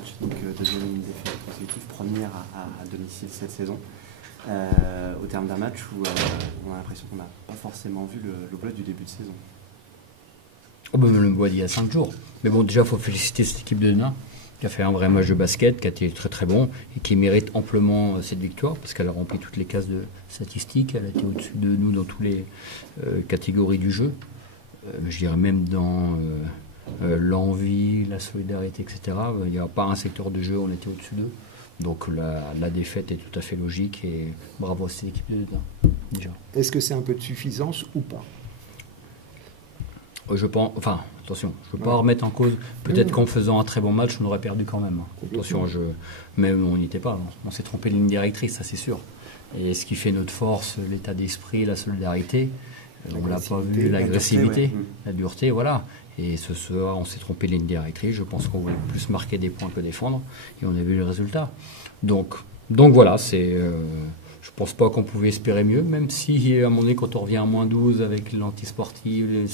matchs, donc deuxième défaite consécutive, première à domicile cette saison. Au terme d'un match où on a l'impression qu'on n'a pas forcément vu le Blois du début de saison. Oh ben, le Blois d'il y a 5 jours. Mais bon, déjà, il faut féliciter cette équipe de Denain qui a fait un vrai match de basket, qui a été très très bon et qui mérite amplement cette victoire parce qu'elle a rempli toutes les cases de statistiques. Elle a été au-dessus de nous dans toutes les catégories du jeu. Je dirais même dans l'envie, la solidarité, etc. Il n'y a pas un secteur de jeu où on était au-dessus d'eux. Donc la défaite est tout à fait logique et bravo à cette équipe de Denain, déjà. Est-ce que c'est un peu de suffisance ou pas? Je pense, enfin, attention, je ne veux pas remettre en cause. Peut-être qu'en faisant un très bon match, on aurait perdu quand même. Attention, même on n'y était pas. On s'est trompé de ligne directrice, ça c'est sûr. Et ce qui fait notre force, l'état d'esprit, la solidarité, on l'a pas vu, l'agressivité, la dureté, voilà. Et ce soir, on s'est trompé de ligne directrice. Je pense qu'on voulait plus marquer des points que défendre. Et on a vu le résultat. Donc voilà, c'est... je pense pas qu'on pouvait espérer mieux, même si à un moment donné, quand on revient à -12 avec l'antisportive,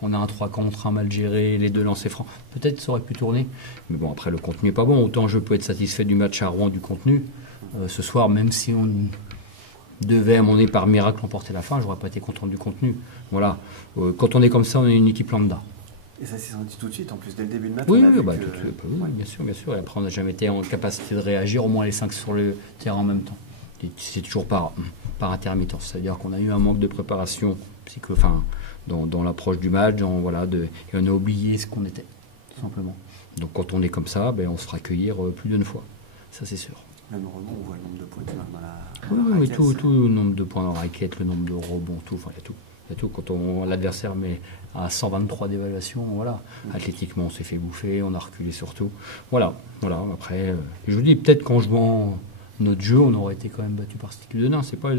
on a un 3 contre, un mal géré, les deux lancers francs, peut-être ça aurait pu tourner. Mais bon, après, le contenu n'est pas bon. Autant je peux être satisfait du match à Rouen, du contenu. Ce soir, même si on devait à un moment donné, par miracle, emporter la fin, j'aurais pas été content du contenu. Voilà. Quand on est comme ça, on est une équipe lambda. Et ça s'est senti tout de suite, en plus, dès le début de match. Oui, bien sûr, bien sûr. Et après, on n'a jamais été en capacité de réagir, au moins les 5 sur le terrain en même temps. C'est toujours par intermittence. C'est-à-dire qu'on a eu un manque de préparation dans l'approche du match, et on a oublié ce qu'on était, tout simplement. Donc quand on est comme ça, on se fera accueillir plus d'une fois. Ça, c'est sûr. Même au rebond, on voit le nombre de points dans la oui, raquette, mais tout le nombre de points dans la raquette, le nombre de rebonds, tout, il y a tout. Il y a tout. Quand l'adversaire met à 123 d'évaluation, voilà. Athlétiquement, on s'est fait bouffer, on a reculé surtout. Voilà. Après, je vous dis, peut-être qu'en jouant notre jeu, on aurait été quand même battu par cette équipe de Denain. C'est pas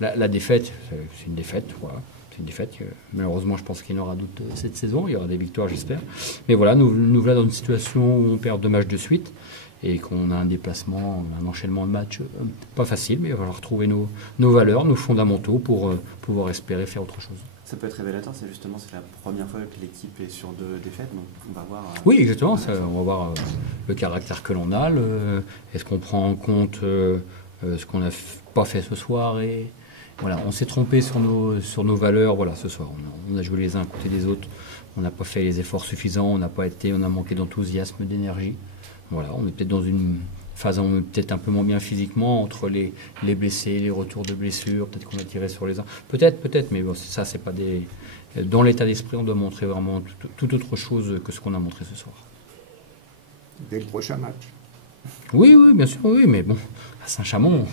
la défaite, c'est une défaite, voilà. C'est une défaite. Malheureusement, je pense qu'il y en aura d'autres cette saison. Il y aura des victoires, j'espère. Mais voilà, nous voilà dans une situation où on perd 2 matchs de suite et qu'on a un déplacement, un enchaînement de matchs pas facile, mais il va falloir retrouver nos valeurs, nos fondamentaux pour pouvoir espérer faire autre chose. Ça peut être révélateur, c'est la première fois que l'équipe est sur 2 défaites, donc on va voir... Oui, exactement, on va voir le caractère que l'on a, est-ce qu'on prend en compte ce qu'on n'a pas fait ce soir, et voilà, on s'est trompé sur nos valeurs, voilà, ce soir, on a joué les uns à côté des autres, on n'a pas fait les efforts suffisants, on a manqué d'enthousiasme, d'énergie, voilà, on est peut-être dans une phase peut-être un peu moins bien physiquement, entre les blessés, les retours de blessures, peut-être qu'on a tiré sur les uns. Peut-être, mais bon, ça, c'est pas des... Dans l'état d'esprit, on doit montrer vraiment tout autre chose que ce qu'on a montré ce soir. Dès le prochain match. Oui, bien sûr, oui, mais bon, à Saint-Chamond,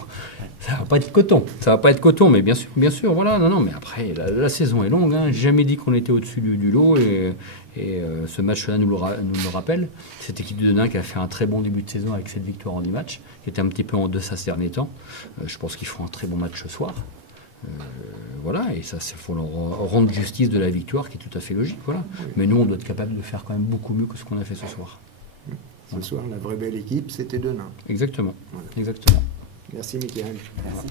ça va pas être coton. Mais bien sûr, voilà, non, mais après, la saison est longue, hein. J'ai jamais dit qu'on était au-dessus du lot, et ce match-là nous le rappelle. Cette équipe de Denain qui a fait un très bon début de saison avec cette victoire en 10 matchs, qui était un petit peu en deçà ces derniers temps. Je pense qu'ils feront un très bon match ce soir. Voilà, et ça, il faut leur rendre justice de la victoire, qui est tout à fait logique, voilà. Mais nous, on doit être capable de faire quand même beaucoup mieux que ce qu'on a fait ce soir. Ce soir, la vraie belle équipe, c'était Denain. Exactement. Voilà. Exactement. Merci, Mickaël. Merci.